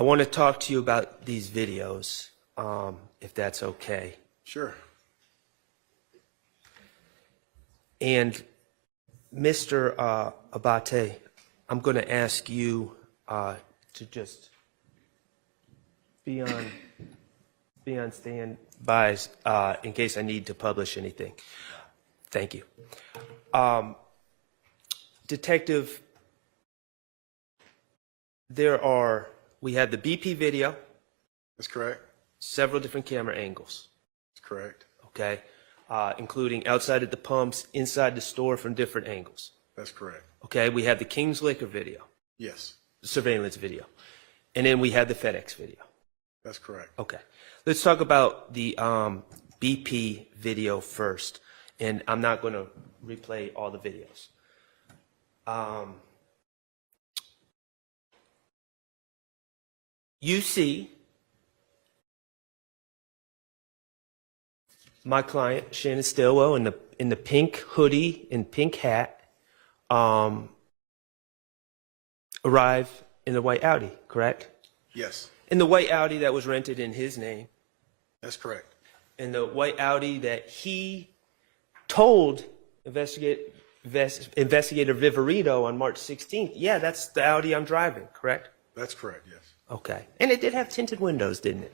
I want to talk to you about these videos, if that's okay. Sure. And Mr. Abate, I'm going to ask you to just be on standby in case I need to publish anything. Thank you. Detective, we had the BP video. That's correct. Several different camera angles. That's correct. Okay. Including outside of the pumps, inside the store from different angles. That's correct. Okay. We have the King's Liquor video. Yes. Surveillance video. And then we had the FedEx video. That's correct. Okay. Let's talk about the BP video first. And I'm not going to replay all the videos. You see my client, Shannon Stillwell, in the pink hoodie and pink hat, arrive in the white Audi, correct? Yes. In the white Audi that was rented in his name. That's correct. In the white Audi that he told Investigator Viverito on March 16th, yeah, that's the Audi I'm driving, correct? That's correct, yes. Okay. And it did have tinted windows, didn't it?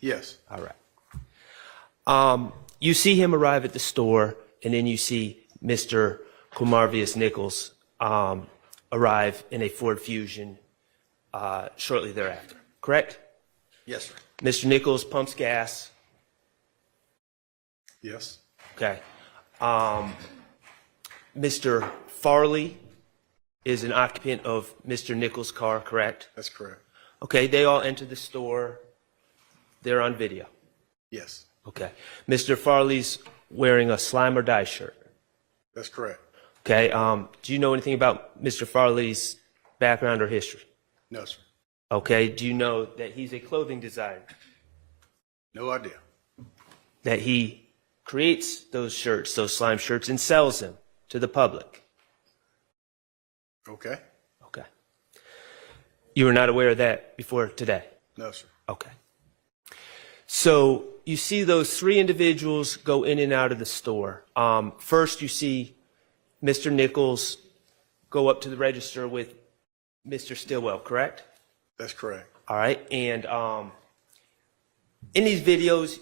Yes. All right. You see him arrive at the store, and then you see Mr. Quamarvius Nichols arrive in a Ford Fusion shortly thereafter, correct? Yes, sir. Mr. Nichols pumps gas. Yes. Okay. Mr. Farley is an occupant of Mr. Nichols' car, correct? That's correct. Okay, they all enter the store. They're on video. Yes. Okay. Mr. Farley's wearing a slime or die shirt. That's correct. Okay. Do you know anything about Mr. Farley's background or history? No, sir. Okay. Do you know that he's a clothing designer? No idea. That he creates those shirts, those slime shirts, and sells them to the public? Okay. Okay. You were not aware of that before today? No, sir. Okay. So you see those three individuals go in and out of the store. First, you see Mr. Nichols go up to the register with Mr. Stillwell, correct? That's correct. All right. And in these videos,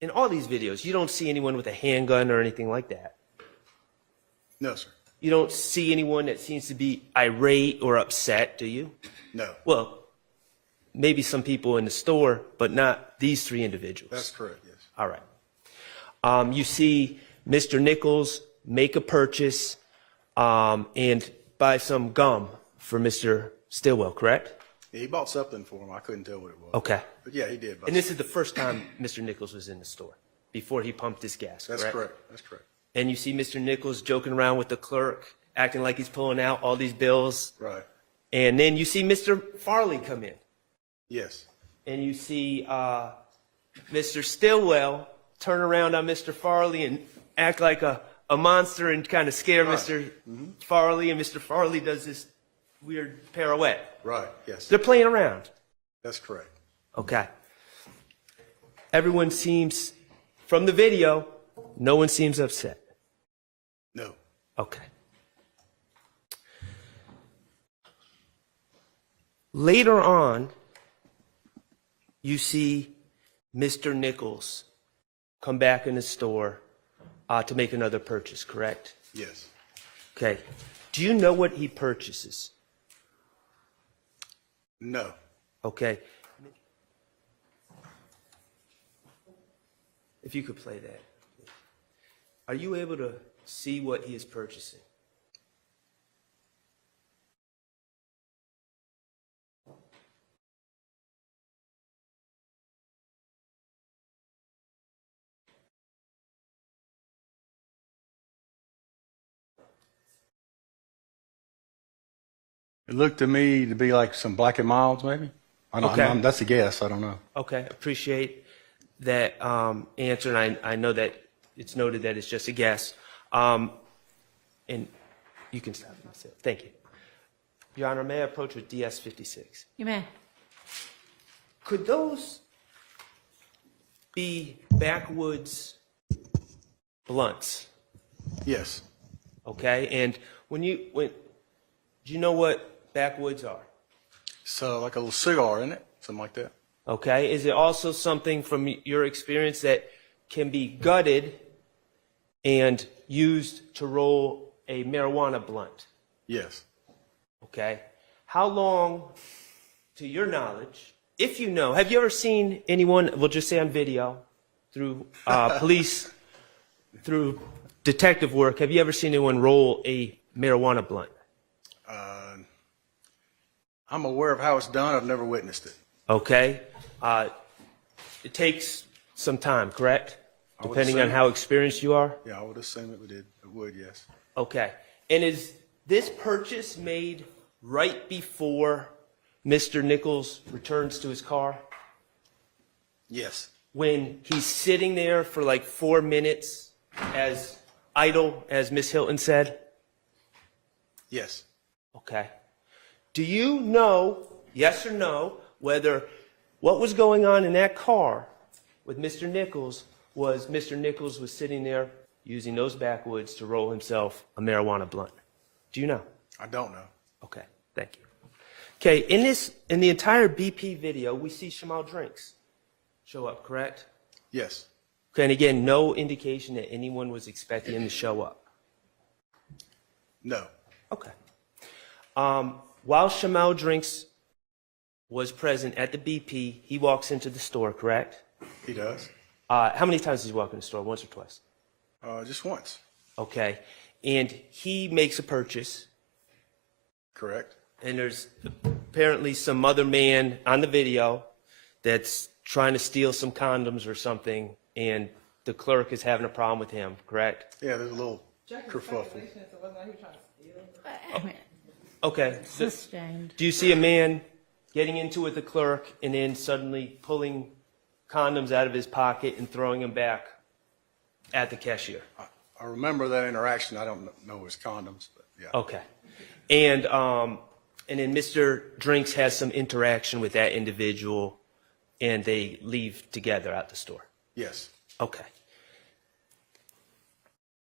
in all these videos, you don't see anyone with a handgun or anything like that. No, sir. You don't see anyone that seems to be irate or upset, do you? No. Well, maybe some people in the store, but not these three individuals. That's correct, yes. All right. You see Mr. Nichols make a purchase and buy some gum for Mr. Stillwell, correct? Yeah, he bought something for him. I couldn't tell what it was. Okay. But yeah, he did. And this is the first time Mr. Nichols was in the store, before he pumped his gas, correct? That's correct. That's correct. And you see Mr. Nichols joking around with the clerk, acting like he's pulling out all these bills. Right. And then you see Mr. Farley come in. Yes. And you see Mr. Stillwell turn around on Mr. Farley and act like a monster and kind of scare Right. Mr. Farley, and Mr. Farley does this weird pirouette. Right, yes. They're playing around. That's correct. Okay. Everyone seems, from the video, no one seems upset. No. Okay. Later on, you see Mr. Nichols come back in the store to make another purchase, correct? Yes. Okay. Do you know what he purchases? No. Okay. If you could play that. Are you able to see what he is purchasing? It looked to me to be like some Black and Milds, maybe. I don't, Okay. that's a guess. I don't know. Okay, appreciate that answer, and I know that it's noted that it's just a guess. And you can stop. Thank you. Your Honor, may I approach with DS 56? You may. Could those be Backwoods blunts? Yes. Okay, and do you know what Backwoods are? So like a little cigar, isn't it? Something like that. Okay, is it also something from your experience that can be gutted and used to roll a marijuana blunt? Yes. Okay, how long, to your knowledge, if you know, have you ever seen anyone, we'll just say on video, through police, through detective work, have you ever seen anyone roll a marijuana blunt? I'm aware of how it's done. I've never witnessed it. Okay, it takes some time, correct? I would Depending on assume. how experienced you are? Yeah, I would assume it would, yes. Okay, and is this purchase made right before Mr. Nichols returns to his car? Yes. When he's sitting there for like 4 minutes as idle, as Miss Hilton said? Yes. Okay. Do you know, yes or no, whether what was going on in that car with Mr. Nichols was Mr. Nichols was sitting there using those Backwoods to roll himself a marijuana blunt? Do you know? I don't know. Okay, thank you. Okay, in the entire BP video, we see Shymel drinks show up, correct? Yes. Okay, and again, no indication that anyone was expecting him to show up. No. Okay. While Shymel drinks was present at the BP, he walks into the store, correct? He does. How many times does he walk in the store? Once or twice? Just once. Okay, and he makes a purchase, Correct. and there's apparently some other man on the video that's trying to steal some condoms or something, and the clerk is having a problem with him, correct? Yeah, there's a little kerfuffle. Okay. Sustained. Do you see a man getting into it with the clerk and then suddenly pulling condoms out of his pocket and throwing them back at the cashier? I remember that interaction. I don't know his condoms, but yeah. Okay. And then Mr. Drinks has some interaction with that individual, and they leave together out the store. Yes. Okay.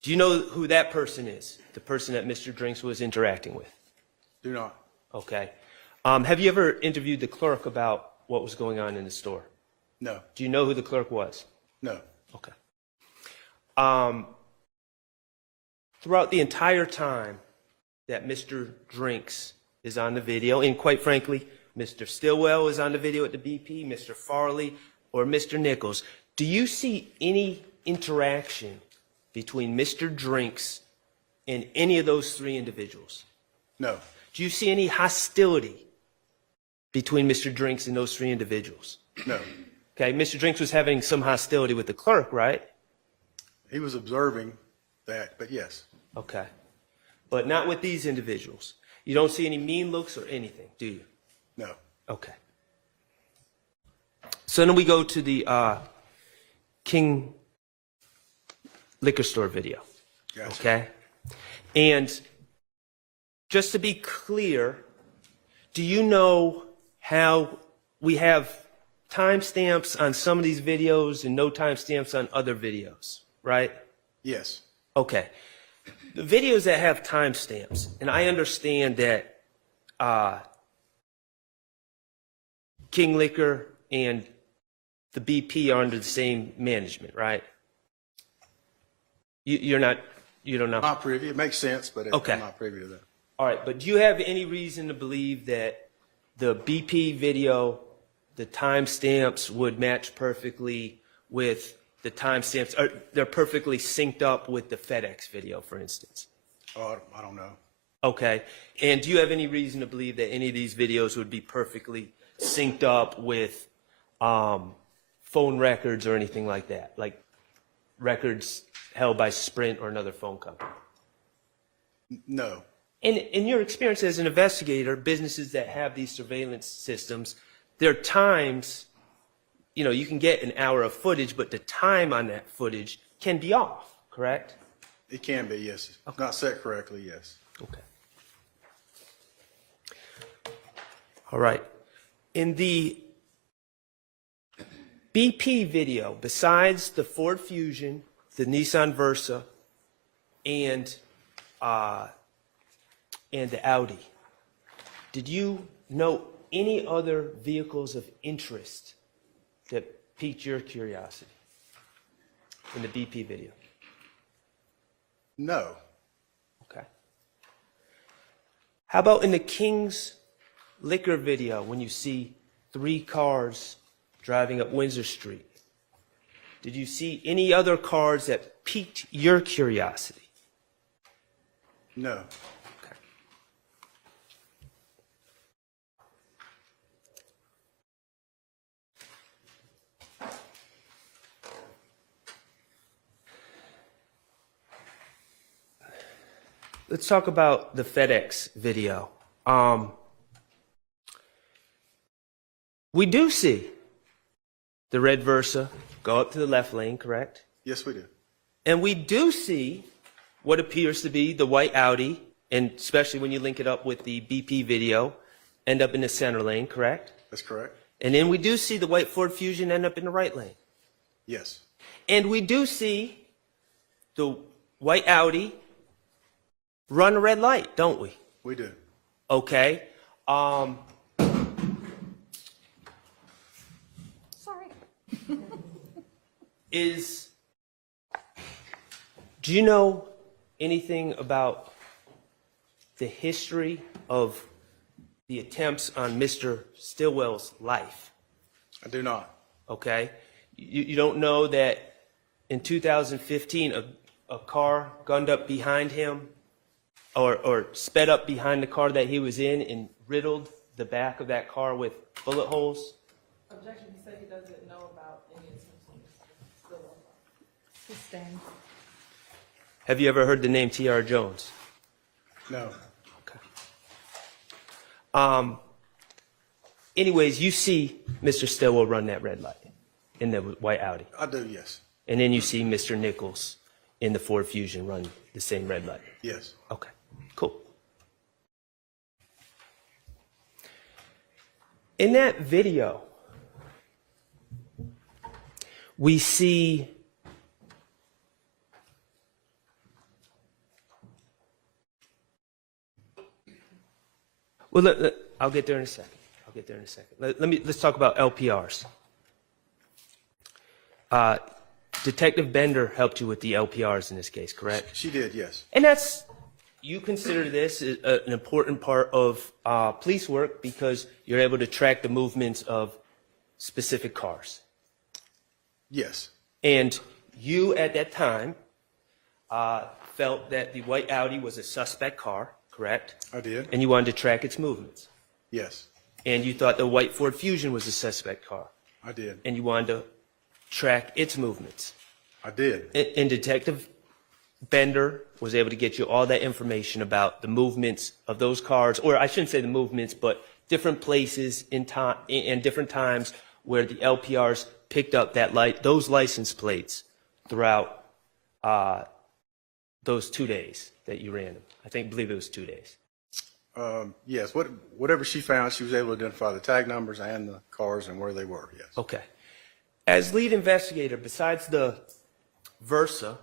Do you know who that person is? The person that Mr. Drinks was interacting with? Do not. Okay. Have you ever interviewed the clerk about what was going on in the store? No. Do you know who the clerk was? No. Okay. Throughout the entire time that Mr. Drinks is on the video, and quite frankly, Mr. Stillwell is on the video at the BP, Mr. Farley, or Mr. Nichols, do you see any interaction between Mr. Drinks and any of those three individuals? No. Do you see any hostility between Mr. Drinks and those three individuals? No. Okay, Mr. Drinks was having some hostility with the clerk, right? He was observing that, but yes. Okay. But not with these individuals. You don't see any mean looks or anything, do you? No. Okay. So then we go to the King liquor store video. Gotcha. Okay? And just to be clear, do you know how we have timestamps on some of these videos and no timestamps on other videos, right? Yes. Okay. The videos that have timestamps, and I understand that King Liquor and the BP are under the same management, right? You don't know? Not privy. It makes sense, but Okay. I'm not privy to that. All right, but do you have any reason to believe that the BP video, the timestamps would match perfectly with the timestamps, or they're perfectly synced up with the FedEx video, for instance? Oh, I don't know. Okay, and do you have any reason to believe that any of these videos would be perfectly synced up with phone records or anything like that, like records held by Sprint or another phone company? No. In your experience as an investigator, businesses that have these surveillance systems, there are times, you know, you can get an hour of footage, but the time on that footage can be off, correct? It can be, yes. If not set correctly, yes. Okay. All right. In the BP video, besides the Ford Fusion, the Nissan Versa, and the Audi, did you note any other vehicles of interest that piqued your curiosity in the BP video? No. Okay. How about in the King's Liquor video when you see 3 cars driving up Windsor Street? Did you see any other cars that piqued your curiosity? No. Okay. Let's talk about the FedEx video. We do see the red Versa go up to the left lane, correct? Yes, we do. And we do see what appears to be the white Audi, and especially when you link it up with the BP video, end up in the center lane, correct? That's correct. And then we do see the white Ford Fusion end up in the right lane. Yes. And we do see the white Audi run a red light, don't we? We do. Okay. Sorry. Do you know anything about the history of the attempts on Mr. Stillwell's life? I do not. Okay. You don't know that in 2015 a car gunned up behind him or sped up behind the car that he was in and riddled the back of that car with bullet holes? Objection, he said he doesn't know about any attempts on Stillwell. Sustained. Have you ever heard the name T.R. Jones? No. Okay. Anyways, you see Mr. Stillwell run that red light in the white Audi. I do, yes. And then you see Mr. Nichols in the Ford Fusion run the same red light. Yes. Okay, cool. In that video, we see I'll get there in a second. Let's talk about LPRs. Detective Bender helped you with the LPRs in this case, correct? She did, yes. And you consider this an important part of police work because you're able to track the movements of specific cars. Yes. And you, at that time, felt that the white Audi was a suspect car, correct? I did. And you wanted to track its movements. Yes. And you thought the white Ford Fusion was a suspect car. I did. And you wanted to track its movements. I did. And Detective Bender was able to get you all that information about the movements of those cars, or I shouldn't say the movements, but different places in time and different times where the LPRs picked up those license plates throughout those 2 days that you ran them. I believe it was 2 days. Yes. Whatever she found, she was able to identify the tag numbers and the cars and where they were, yes. Okay. As lead investigator, besides the Versa,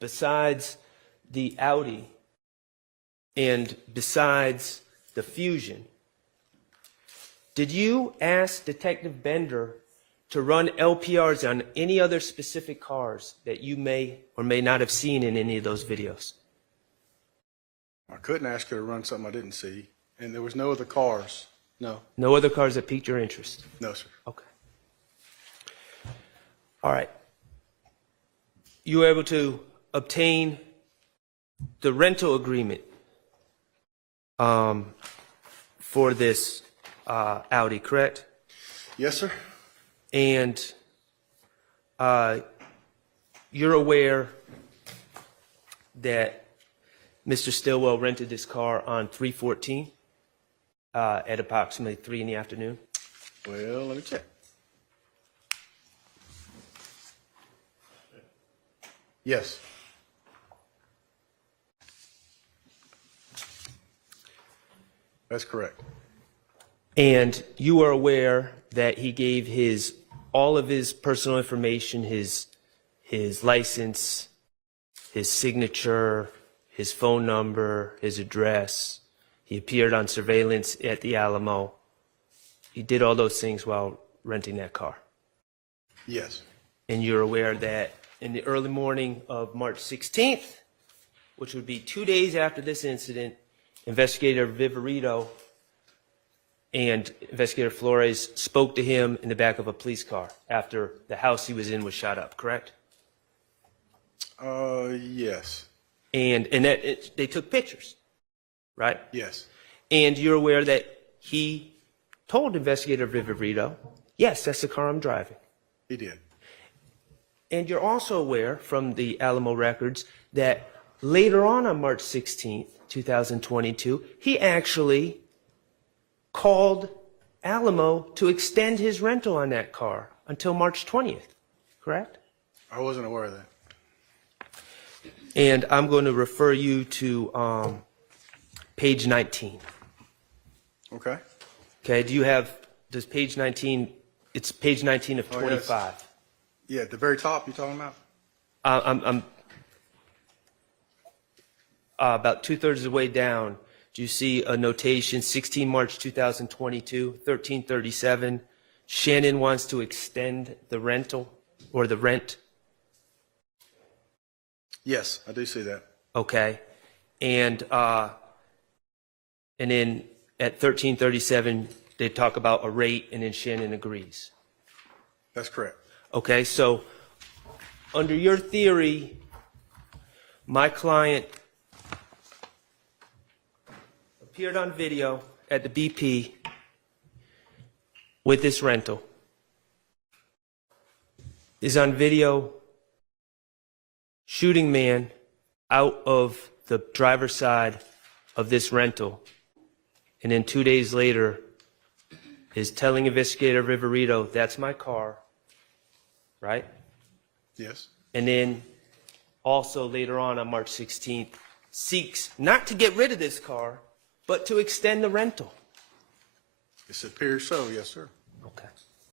besides the Audi, and besides the Fusion, did you ask Detective Bender to run LPRs on any other specific cars that you may or may not have seen in any of those videos? I couldn't ask her to run something I didn't see, and there was no other cars. No. No other cars that piqued your interest? No, sir. Okay. All right. You were able to obtain the rental agreement for this Audi, correct? Yes, sir. And you're aware that Mr. Stillwell rented this car on 3/14 at approximately 3 in the afternoon? Well, let me check. Yes. That's correct. And you are aware that he gave his all of his personal information, his license, his signature, his phone number, his address. He appeared on surveillance at the Alamo. He did all those things while renting that car. Yes. And you're aware that in the early morning of March 16th, which would be 2 days after this incident, Investigator Viverito and Investigator Flores spoke to him in the back of a police car after the house he was in was shot up, correct? Yes. And they took pictures, right? Yes. And you're aware that he told Investigator Viverito, yes, that's the car I'm driving. He did. And you're also aware from the Alamo records that later on March 16th, 2022, he actually called Alamo to extend his rental on that car until March 20th, correct? I wasn't aware of that. And I'm going to refer you to page 19. Okay. Okay, does page 19, it's page 19 of 25. Yeah, at the very top you're talking about? I'm about 2/3 of the way down. Do you see a notation, 16 March 2022, 1337? Shannon wants to extend the rental or the rent. Yes, I do see that. Okay. And then at 1337, they talk about a rate, and then Shannon agrees. That's correct. Okay, so under your theory, my client appeared on video at the BP with this rental, is on video shooting man out of the driver's side of this rental, and then 2 days later is telling Investigator Viverito, that's my car, right? Yes. And then also later on March 16th, seeks not to get rid of this car, but to extend the rental. It appears so, yes, sir. Okay.